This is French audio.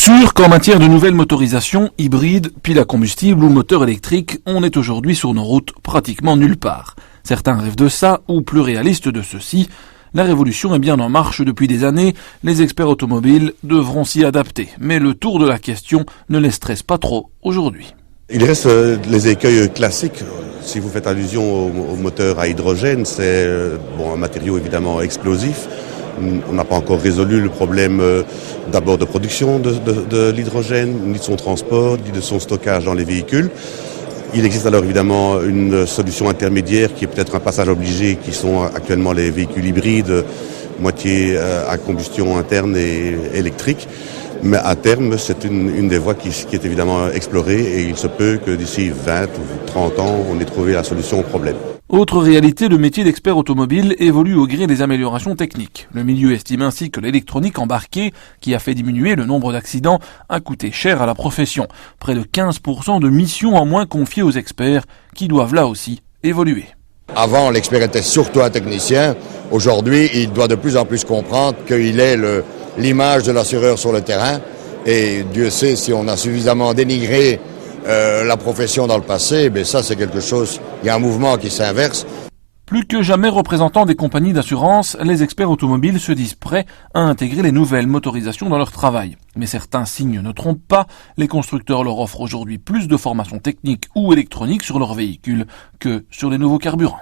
Sûr qu'en matière de nouvelles motorisations, hybrides, piles à combustible ou moteurs électriques, on est aujourd'hui sur nos routes pratiquement nulle part. Certains rêvent de ça, ou plus réalistes de ceci. La révolution est bien en marche depuis des années, les experts automobiles devront s'y adapter. Mais le tour de la question ne les stresse pas trop aujourd'hui. Il reste les écueils classiques. Si vous faites allusion au moteur à hydrogène, c'est un matériau évidemment explosif. On n'a pas encore résolu le problème d'abord de production de l'hydrogène, ni de son transport, ni de son stockage dans les véhicules. Il existe alors évidemment une solution intermédiaire qui est peut-être un passage obligé, qui sont actuellement les véhicules hybrides, moitié à combustion interne et électrique. Mais à terme, c'est une des voies qui est évidemment explorée et il se peut que d'ici 20 ou 30 ans, on ait trouvé la solution au problème. Autre réalité, le métier d'expert automobile évolue au gré des améliorations techniques. Le milieu estime ainsi que l'électronique embarquée, qui a fait diminuer le nombre d'accidents, a coûté cher à la profession. Près de 15% de missions en moins confiées aux experts, qui doivent là aussi évoluer. Avant, l'expert était surtout un technicien. Aujourd'hui, il doit de plus en plus comprendre qu'il est l'image de l'assureur sur le terrain. Et Dieu sait si on a suffisamment dénigré la profession dans le passé, mais ça c'est quelque chose, il y a un mouvement qui s'inverse. Plus que jamais représentants des compagnies d'assurance, les experts automobiles se disent prêts à intégrer les nouvelles motorisations dans leur travail. Mais certains signes ne trompent pas, les constructeurs leur offrent aujourd'hui plus de formation technique ou électronique sur leurs véhicules que sur les nouveaux carburants.